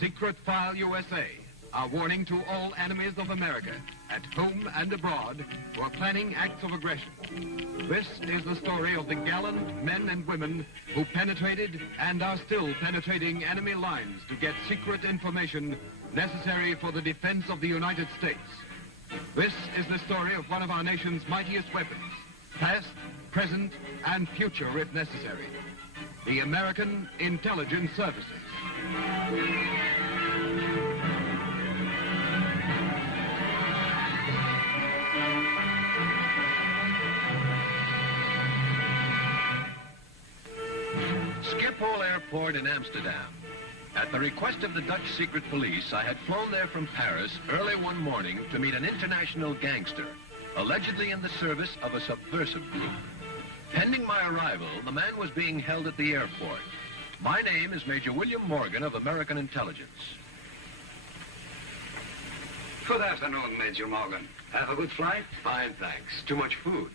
Secret File USA, a warning to all enemies of America, at home and abroad, who are planning acts of aggression. This is the story of the gallant men and women who penetrated and are still penetrating enemy lines to get secret information necessary for the defense of the United States. This is the story of one of our nation's mightiest weapons, past, present, and future if necessary. The American Intelligence Services. Schiphol Airport in Amsterdam. At the request of the Dutch secret police, I had flown there from Paris early one morning to meet an international gangster, allegedly in the service of a subversive group. Pending my arrival, the man was being held at the airport. My name is Major William Morgan of American Intelligence. Good afternoon, Major Morgan. Have a good flight? Fine, thanks. Too much food.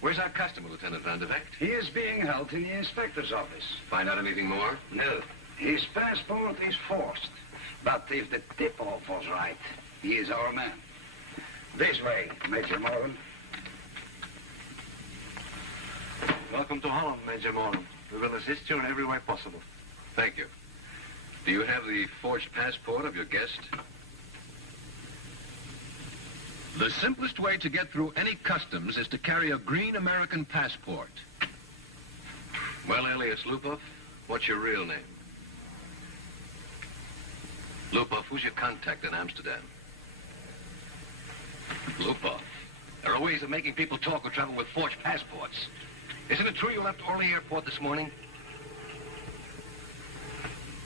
Where's our customer, Lieutenant Van de Vecht? He is being held in the inspector's office. Find out anything more? No. His passport is forced. But if the tip-off was right, he is our man. This way, Major Morgan. Welcome to Holland, Major Morgan. We will assist you in every way possible. Thank you. Do you have the forged passport of your guest? The simplest way to get through any customs is to carry a green American passport. Well, alias Lupov, what's your real name? Lupov, who's your contact in Amsterdam? Lupov, there are ways of making people talk who travel with forged passports. Isn't it true you left Orly Airport this morning?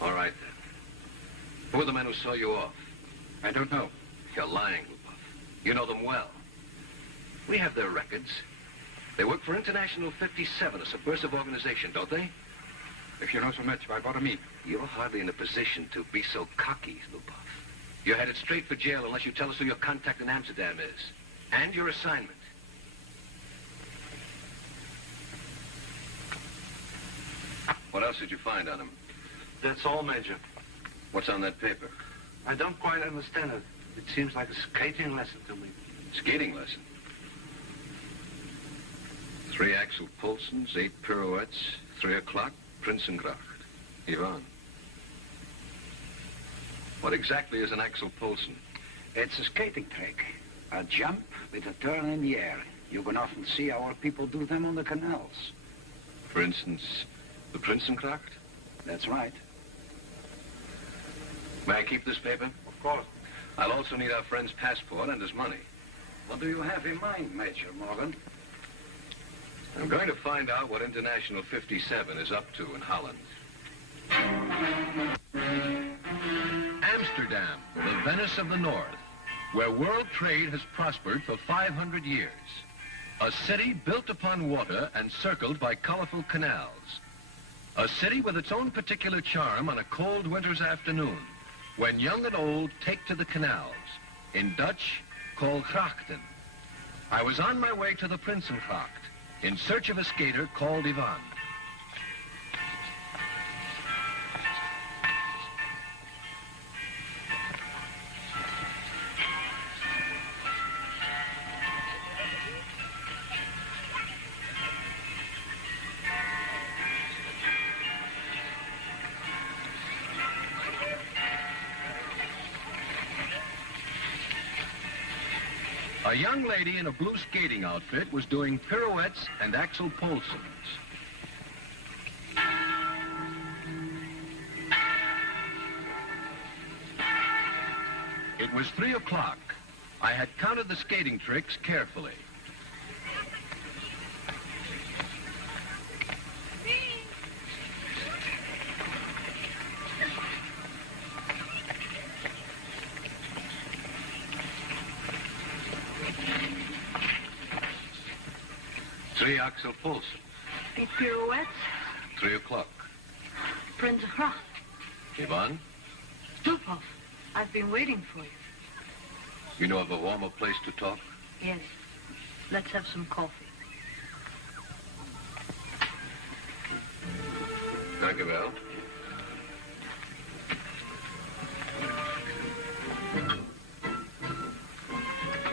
All right, then. Who are the men who saw you off? I don't know. You're lying, Lupov. You know them well. We have their records. They work for International 57, a subversive organization, don't they? If you know so much, why bother me? You're hardly in a position to be so cocky, Lupov. You're headed straight for jail unless you tell us who your contact in Amsterdam is. And your assignment. What else did you find on him? That's all, Major. What's on that paper? I don't quite understand it. It seems like a skating lesson to me. Skating lesson? 3 Axel Poulsens, 8 pirouettes, 3 o'clock, Prinsengracht. Ivan. What exactly is an Axel Poulsen? It's a skating trick. A jump with a turn in the air. You can often see our people do them on the canals. For instance, the Prinsengracht? That's right. May I keep this paper? Of course. I'll also need our friend's passport and his money. What do you have in mind, Major Morgan? I'm going to find out what International 57 is up to in Holland. Amsterdam, the Venice of the North, where world trade has prospered for 500 years. A city built upon water and circled by colorful canals. A city with its own particular charm on a cold winter's afternoon, when young and old take to the canals, in Dutch called grachten. I was on my way to the Prinsengracht, in search of a skater called Ivan. A young lady in a blue skating outfit was doing pirouettes and Axel Poulsens. It was 3 o'clock. I had counted the skating tricks carefully. Three Axel Poulsen. 8 pirouettes. 3 o'clock. Prinsengracht. Ivan? Lupov, I've been waiting for you. You know of a warmer place to talk? Yes. Let's have some coffee. Thank you, Val.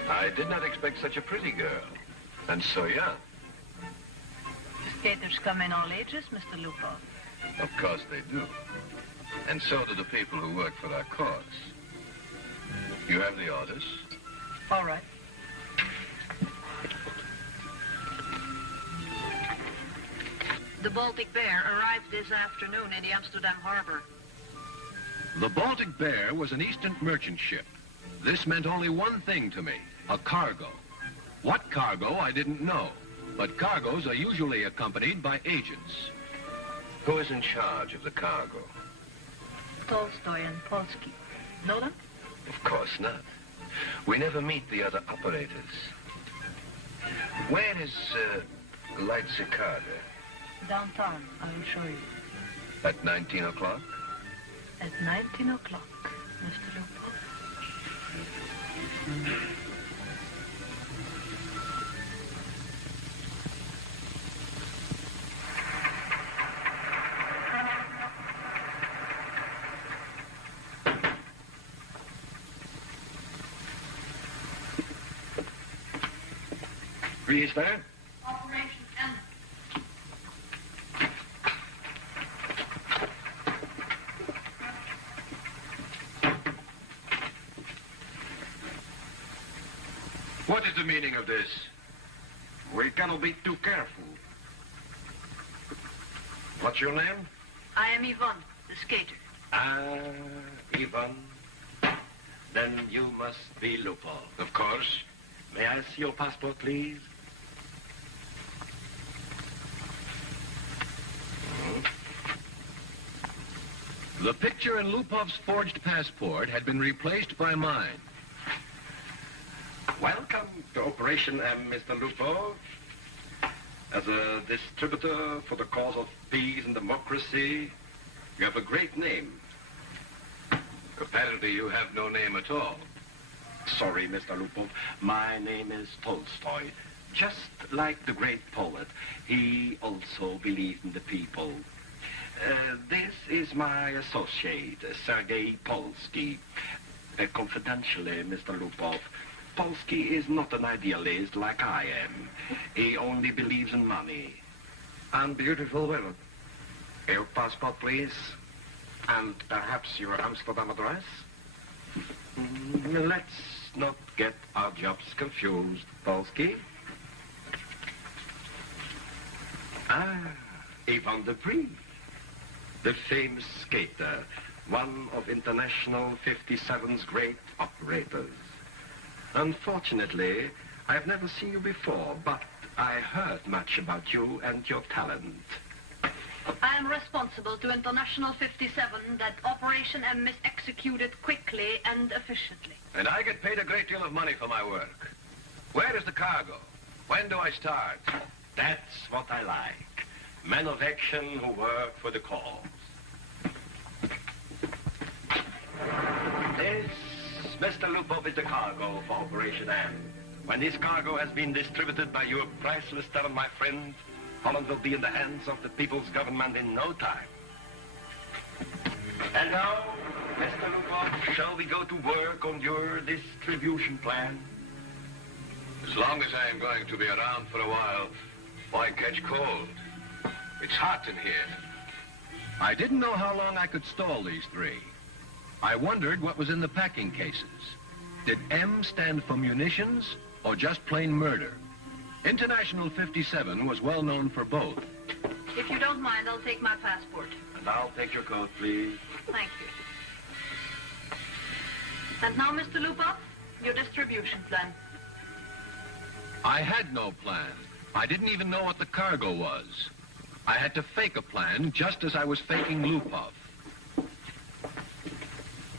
I did not expect such a pretty girl. And so young. Skaters come in all ages, Mr. Lupov. Of course they do. And so do the people who work for our cause. You have the orders? All right. The Baltic Bear arrived this afternoon in the Amsterdam harbor. The Baltic Bear was an Eastern merchant ship. This meant only one thing to me, a cargo. What cargo, I didn't know. But cargoes are usually accompanied by agents. Who is in charge of the cargo? Tolstoy and Polsky. Know them? Of course not. We never meet the other operators. Where is Light Cicada? Downtown, I will show you. At 19 o'clock? At 19 o'clock, Mr. Lupov. Please, there. Operation M. What is the meaning of this? We cannot be too careful. What's your name? I am Ivan, the skater. Ah, Ivan. Then you must be Lupov. Of course. May I see your passport, please? The picture in Lupov's forged passport had been replaced by mine. Welcome to Operation M, Mr. Lupov. As a distributor for the cause of peace and democracy, you have a great name. Apparently you have no name at all. Sorry, Mr. Lupov. My name is Tolstoy. Just like the great poet, he also believed in the people. This is my associate, Sergei Polsky. Confidentially, Mr. Lupov, Polsky is not an idealist like I am. He only believes in money. And beautiful women. Your passport, please. And perhaps your Amsterdam address? Let's not get our jobs confused, Polsky. Ah, Ivan Dupree, the famous skater, one of International 57's great operators. Unfortunately, I've never seen you before, but I heard much about you and your talent. I am responsible to International 57 that Operation M is executed quickly and efficiently. And I get paid a great deal of money for my work. Where is the cargo? When do I start? That's what I like. Men of action who work for the cause. This, Mr. Lupov, is the cargo for Operation M. When this cargo has been distributed by your priceless talent, my friend, Holland will be in the hands of the people's government in no time. And now, Mr. Lupov, shall we go to work on your distribution plan? As long as I am going to be around for a while, why catch cold? It's hot in here. I didn't know how long I could stall these three. I wondered what was in the packing cases. Did M stand for munitions or just plain murder? International 57 was well known for both. If you don't mind, I'll take my passport. And I'll take your coat, please. Thank you. And now, Mr. Lupov, your distribution plan. I had no plan. I didn't even know what the cargo was. I had to fake a plan just as I was faking Lupov.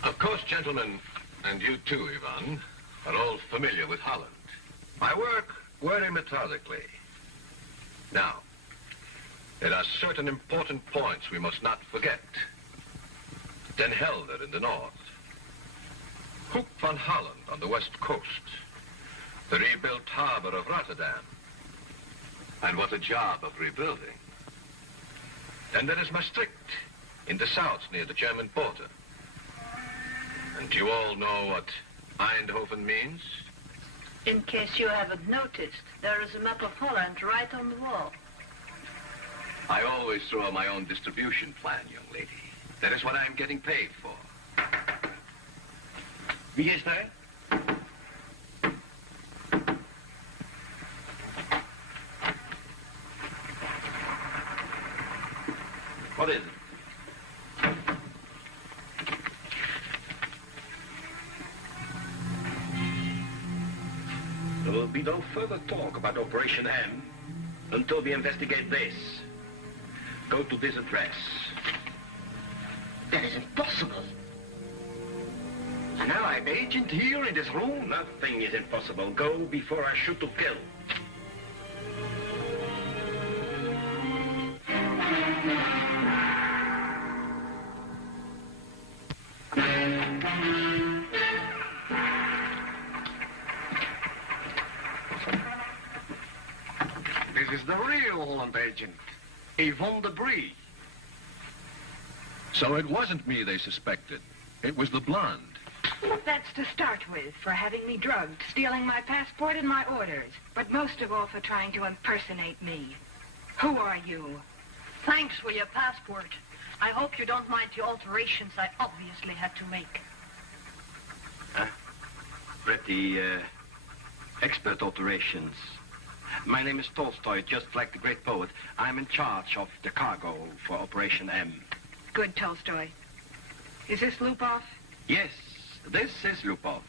Of course, gentlemen, and you too, Ivan, are all familiar with Holland. I work very methodically. Now, there are certain important points we must not forget. Den Helder in the north. Hoek van Holland on the west coast. The rebuilt harbor of Rotterdam. And what a job of rebuilding. Then there is Maastricht, in the south near the German border. And you all know what Eindhoven means? In case you haven't noticed, there is a map of Holland right on the wall. I always throw my own distribution plan, young lady. That is what I'm getting paid for. Wie is daar? What is it? There will be no further talk about Operation M until we investigate this. Go to this address. That is impossible. An Allied agent here in this room? Nothing is impossible. Go before I shoot to kill. This is the real Holland agent, Yvonne de Brie. So it wasn't me they suspected. It was the blonde. That's to start with, for having me drugged, stealing my passport and my orders, but most of all for trying to impersonate me. Who are you? Thanks for your passport. I hope you don't mind the alterations I obviously had to make. Pretty, expert alterations. My name is Tolstoy, just like the great poet. I'm in charge of the cargo for Operation M. Good, Tolstoy. Is this Lupov? Yes, this is Lupov.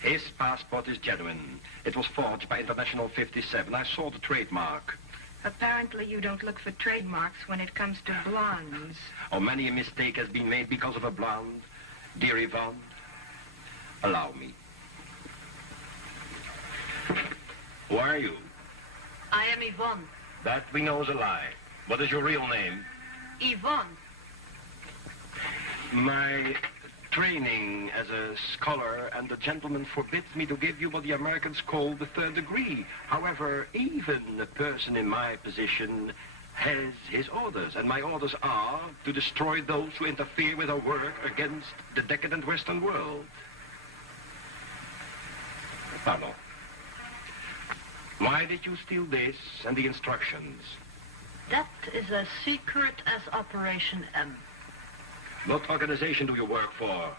His passport is genuine. It was forged by International 57. I saw the trademark. Apparently you don't look for trademarks when it comes to blondes. Oh, many a mistake has been made because of a blonde. Dear Yvonne, allow me. Who are you? I am Yvonne. That we know is a lie. What is your real name? Yvonne. My training as a scholar and a gentleman forbids me to give you what the Americans call the third degree. However, even a person in my position has his orders, and my orders are to destroy those who interfere with our work against the decadent Western world. Pardon. Why did you steal this and the instructions? That is as secret as Operation M. What organization do you work for?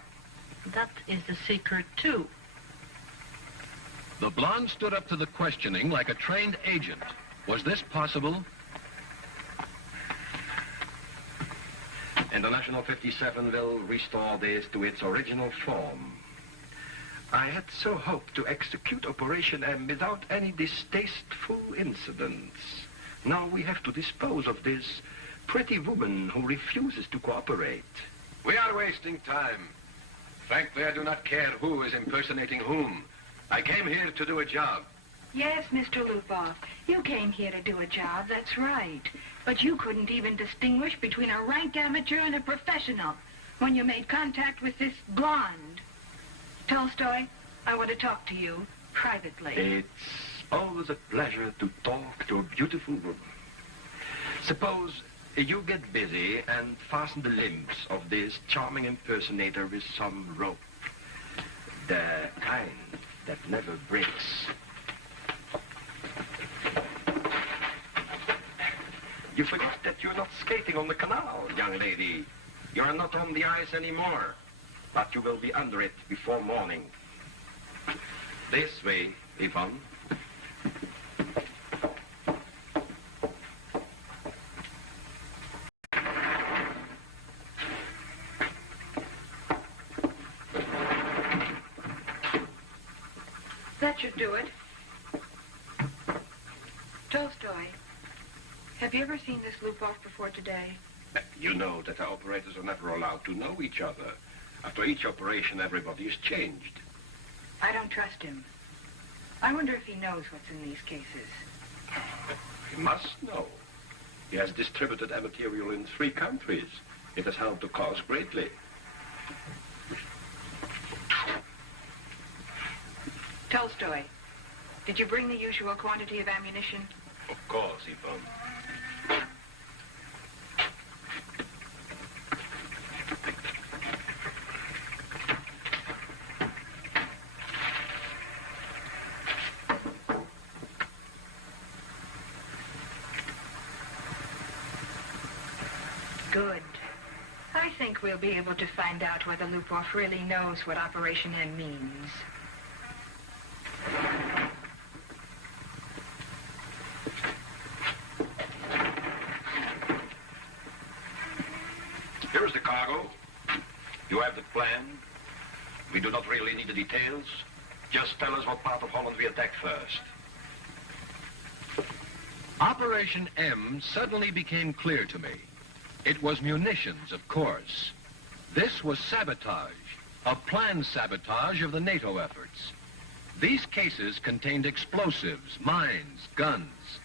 That is the secret, too. The blonde stood up to the questioning like a trained agent. Was this possible? International 57 will restore this to its original form. I had so hoped to execute Operation M without any distasteful incidents. Now we have to dispose of this pretty woman who refuses to cooperate. We are wasting time. Frankly, I do not care who is impersonating whom. I came here to do a job. Yes, Mr. Lupov, you came here to do a job, that's right. But you couldn't even distinguish between a rank amateur and a professional when you made contact with this blonde. Tolstoy, I want to talk to you privately. It's always a pleasure to talk to a beautiful woman. Suppose you get busy and fasten the limbs of this charming impersonator with some rope. The kind that never breaks. You forgot that you're not skating on the canal, young lady. You are not on the ice anymore, but you will be under it before morning. This way, Yvonne. That should do it. Tolstoy, have you ever seen this Lupov before today? You know that our operators are never allowed to know each other. After each operation, everybody is changed. I don't trust him. I wonder if he knows what's in these cases. He must know. He has distributed our material in 3 countries. It has helped the cause greatly. Tolstoy, Did you bring the usual quantity of ammunition? Of course, Yvonne. Good. I think we'll be able to find out whether Lupov really knows what Operation M means. Here's the cargo. You have the plan. We do not really need the details. Just tell us what part of Holland we attacked first. Operation M suddenly became clear to me. It was munitions, of course. This was sabotage, a planned sabotage of the NATO efforts. These cases contained explosives, mines, guns.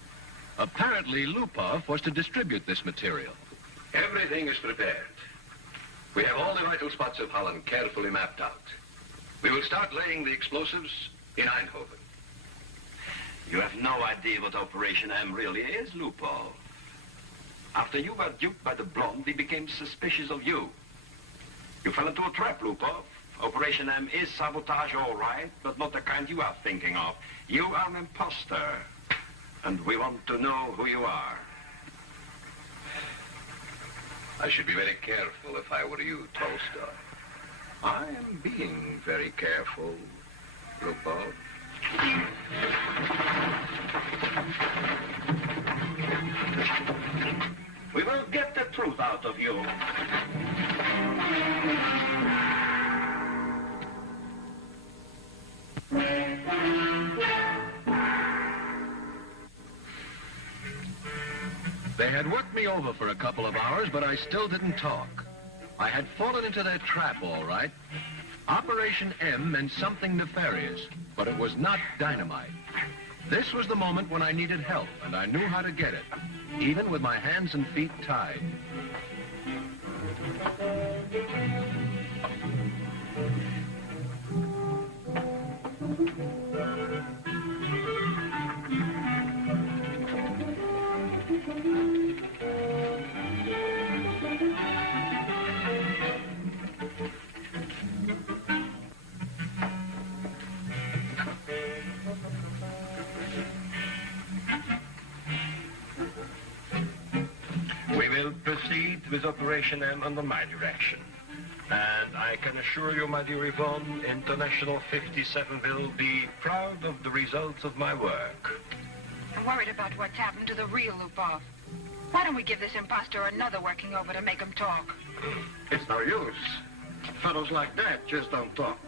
Apparently, Lupov was to distribute this material. Everything is prepared. We have all the vital spots of Holland carefully mapped out. We will start laying the explosives in Eindhoven. You have no idea what Operation M really is, Lupov. After you were duped by the blonde, we became suspicious of you. You fell into a trap, Lupov. Operation M is sabotage, all right, but not the kind you are thinking of. You are an imposter, and we want to know who you are. I should be very careful if I were you, Tolstoy. I am being very careful, Lupov. We will get the truth out of you. They had worked me over for a couple of hours, but I still didn't talk. I had fallen into their trap, all right. Operation M meant something nefarious, but it was not dynamite. This was the moment when I needed help, and I knew how to get it, even with my hands and feet tied. Proceed with Operation M under my direction. And I can assure you, my dear Yvonne, International 57 will be proud of the results of my work. I'm worried about what's happened to the real Lupov. Why don't we give this imposter another working over to make him talk? It's no use. Fellows like that just don't talk.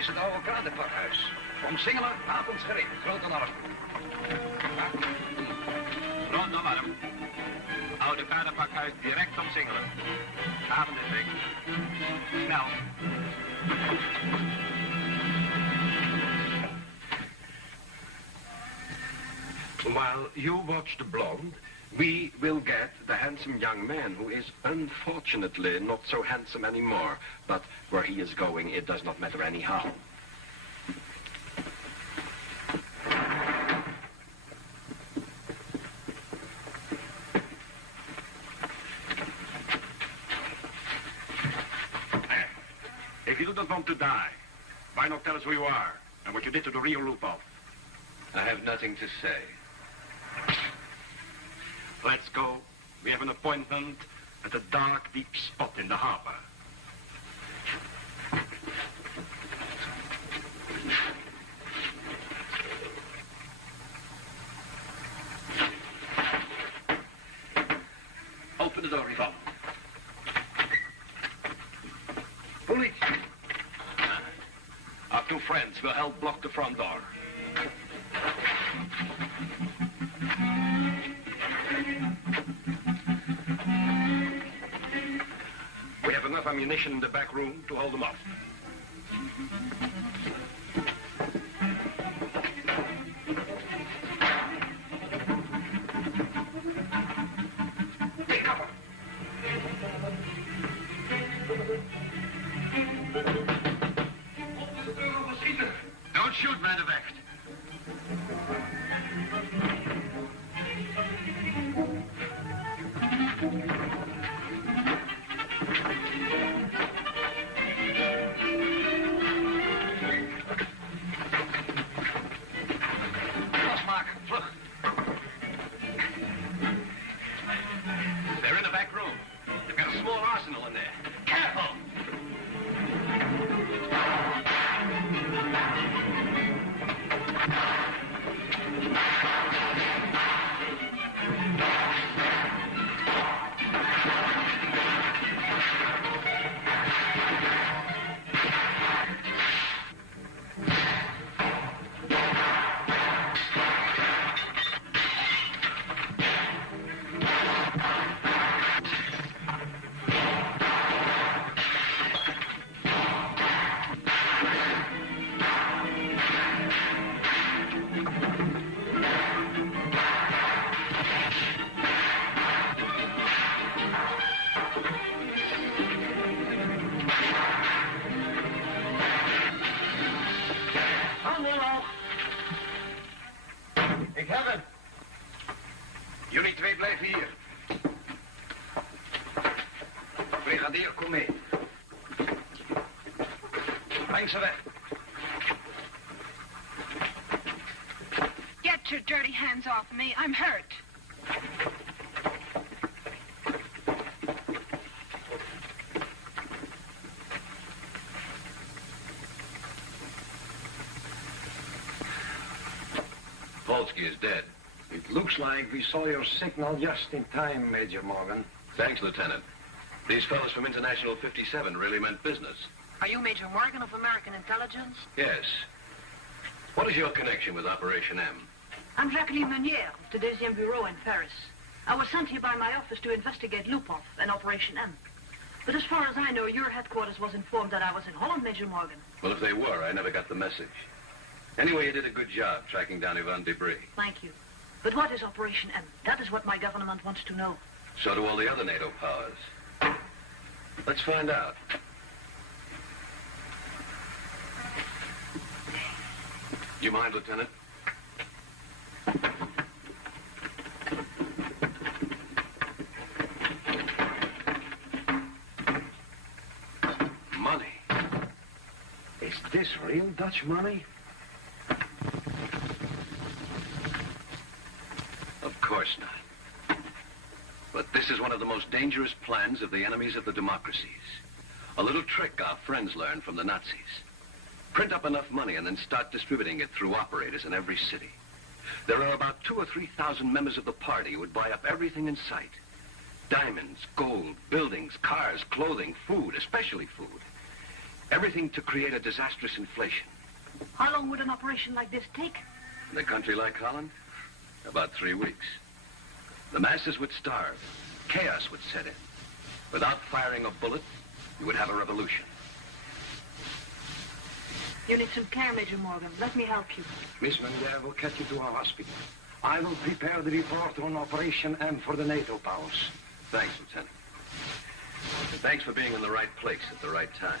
is het oude krantenpakhuis. Omsingelen, avondsgereed, groot alarm. Groot alarm. Oude krantenpakhuis direct omsingelen. Avondindex. Snel. While you watch the blonde, we will get the handsome young man who is unfortunately not so handsome anymore. But where he is going, it does not matter anyhow. If you do not want to die, why not tell us who you are and what you did to the real Lupov? I have nothing to say. Let's go. We have an appointment at a dark, deep spot in the harbor. Open the door, Yvonne. Police. Our two friends will help block the front door. We have enough ammunition in the back room to hold them off. Take cover. Don't shoot, Vandervecht. Losmaken, vlug. They're in the back room. They've got a small arsenal in there. Careful! Ik heb hem. Jullie twee blijven hier. Brigadier, kom mee. Breng ze weg. Get your dirty hands off me. I'm hurt. Polsky is dead. It looks like we saw your signal just in time, Major Morgan. Thanks, Lieutenant. These fellows from International 57 really meant business. Are you Major Morgan of American Intelligence? Yes. What is your connection with Operation M? I'm Jacqueline Meunier of the Deuxième Bureau in Paris. I was sent here by my office to investigate Lupov and Operation M. But as far as I know, your headquarters was informed that I was in Holland, Major Morgan. Well, if they were, I never got the message. Anyway, you did a good job tracking down Ivan Debris. Thank you. But what is Operation M? That is what my government wants to know. So do all the other NATO powers. Let's find out. Do you mind, Lieutenant? Money. Is this real Dutch money? Of course not. But this is one of the most dangerous plans of the enemies of the democracies. A little trick our friends learned from the Nazis. Print up enough money and then start distributing it through operators in every city. There are about 2,000 or 3,000 members of the party who would buy up everything in sight. Diamonds, gold, buildings, cars, clothing, food, especially food. Everything to create a disastrous inflation. How long would an operation like this take? In a country like Holland? About 3 weeks. The masses would starve. Chaos would set in. Without firing a bullet, you would have a revolution. You need some care, Major Morgan. Let me help you. Miss Meunier will get you to our hospital. I will prepare the report on Operation M for the NATO powers. Thanks, Lieutenant. And thanks for being in the right place at the right time.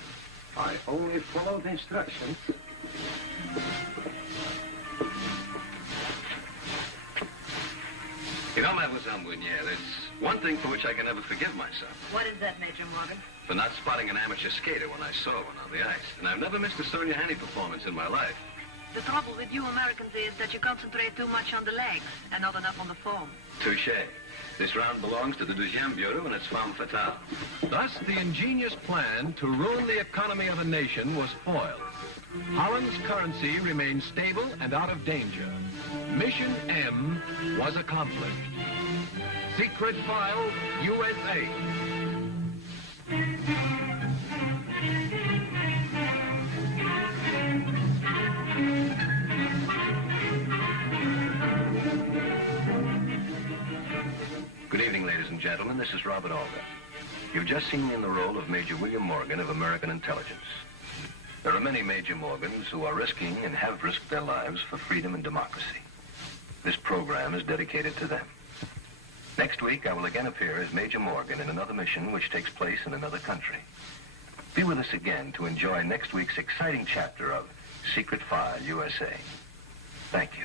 I only followed instructions. You know, Mademoiselle Meunier, there's one thing for which I can never forgive myself. What is that, Major Morgan? For not spotting an amateur skater when I saw one on the ice. And I've never missed a Sonia Hanny performance in my life. The trouble with you Americans is that you concentrate too much on the legs and not enough on the form. Touché. This round belongs to the Deuxième Bureau and its femme fatale. Thus, the ingenious plan to ruin the economy of a nation was foiled. Holland's currency remained stable and out of danger. Mission M was accomplished. Secret File USA. Good evening, ladies and gentlemen. This is Robert Alda. You've just seen me in the role of Major William Morgan of American Intelligence. There are many Major Morgans who are risking and have risked their lives for freedom and democracy. This program is dedicated to them. Next week, I will again appear as Major Morgan in another mission which takes place in another country. Be with us again to enjoy next week's exciting chapter of Secret File USA. Thank you.